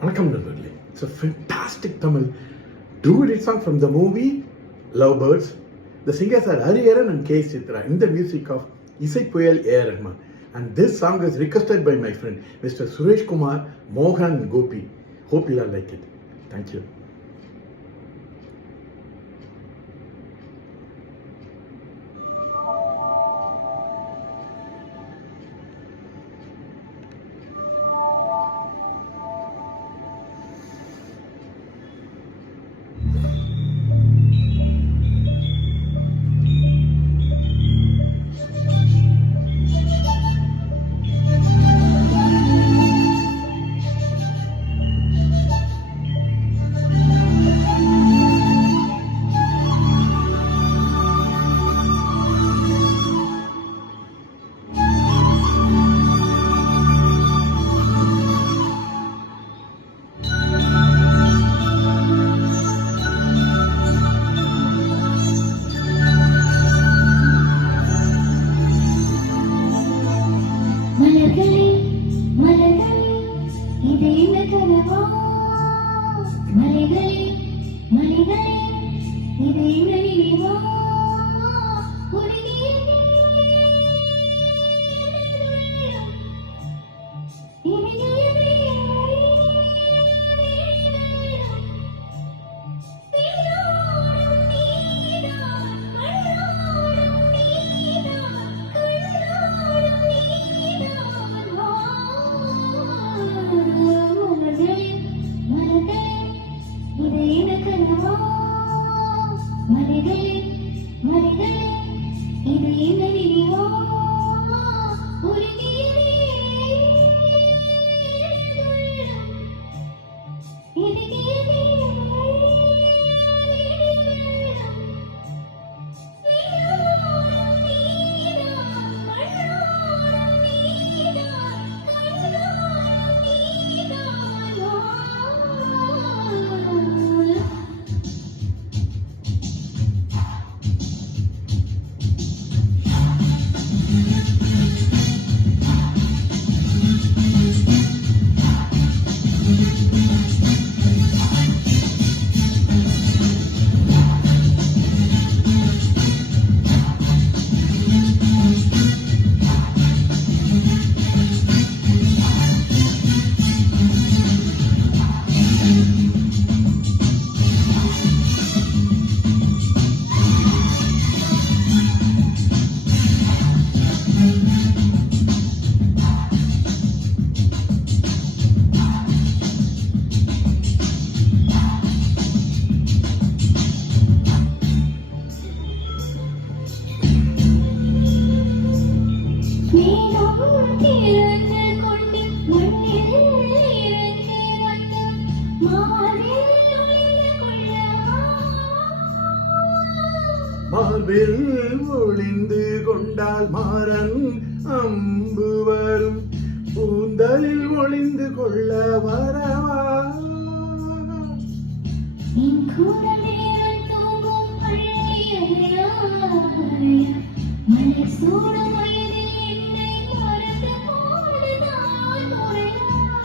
வணக்கம் நண்பர்களே. It's a fantastic Tamil duet song from the movie Lovebirds. The singers are Hariharan and K. Chitra in the music of Isai Puyal A. Rahman. And this song is requested by my friend Mr. Suresh Kumar Mohan Gopi. Hope you all like it. Thank you. மார்பில் ஒளிந்து கொண்டால் மாறன் அம்பு வரும், பூந்தலில் ஒளிந்து கொள்ள வரவா.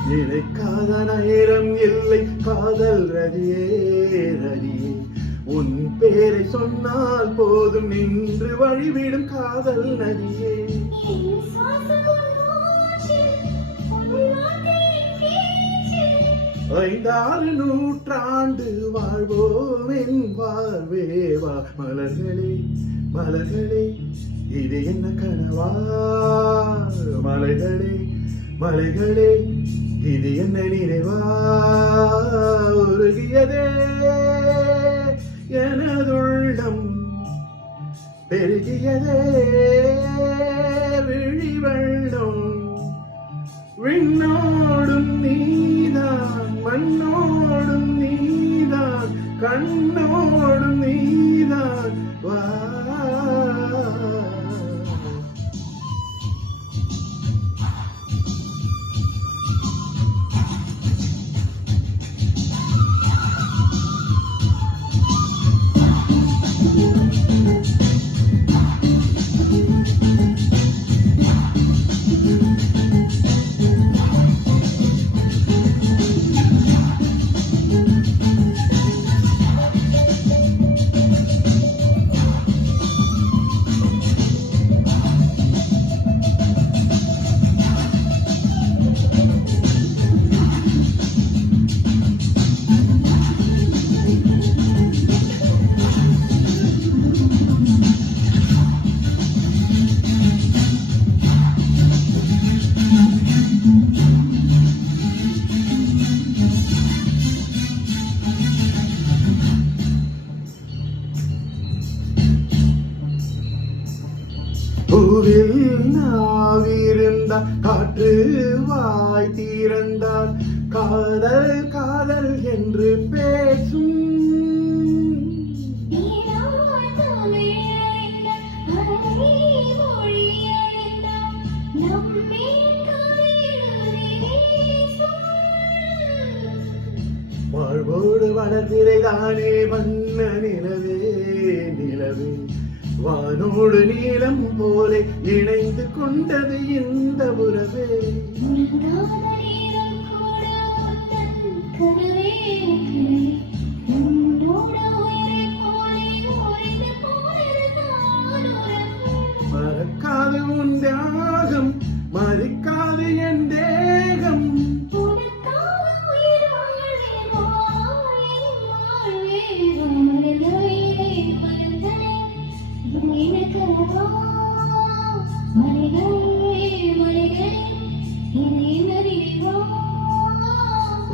நினைக்காத நேரம் இல்லை காதல் ரதியே ரதியே, உன் பேரை சொன்னால் போதும் நின்று வழிவிடும் காதல் நதியே. ஐந்தாறு நூற்றாண்டு வாழ்வோம் என் வாழ்வேவா. மலர்களே மலர்களே இது என்ன கனவா, மலைகளே மலைகளே இது என்ன நினைவா. உருகியதே எனதுள்ளம், பெருகியதே விழி வெள்ளம். விண்ணோடும் நீதான் மண்ணோடும் நீதான் கண்ணோடும் நீதான் வா. பூவில் நாவிருந்தால் காற்று வாய் தீரந்தால் காதல் காதல் என்று பேசும். வாழ்வோடு வளர்ந்திரைதானே வண்ண நிலவே நிலவே, வானோடு நீளம் போலே இணைந்து கொண்டது இந்த உறவே. மறக்காது உன் தியாகம், மறிக்காது என் தேகம்.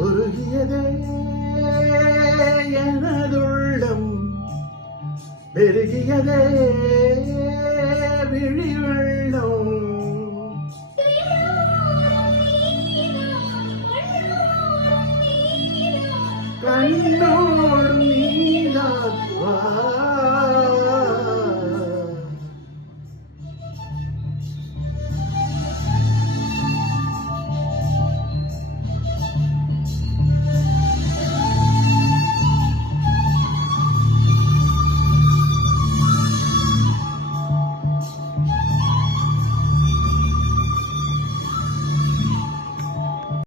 உருகியதே எனதுள்ளம், பெருகியதே விழி வெள்ளம்.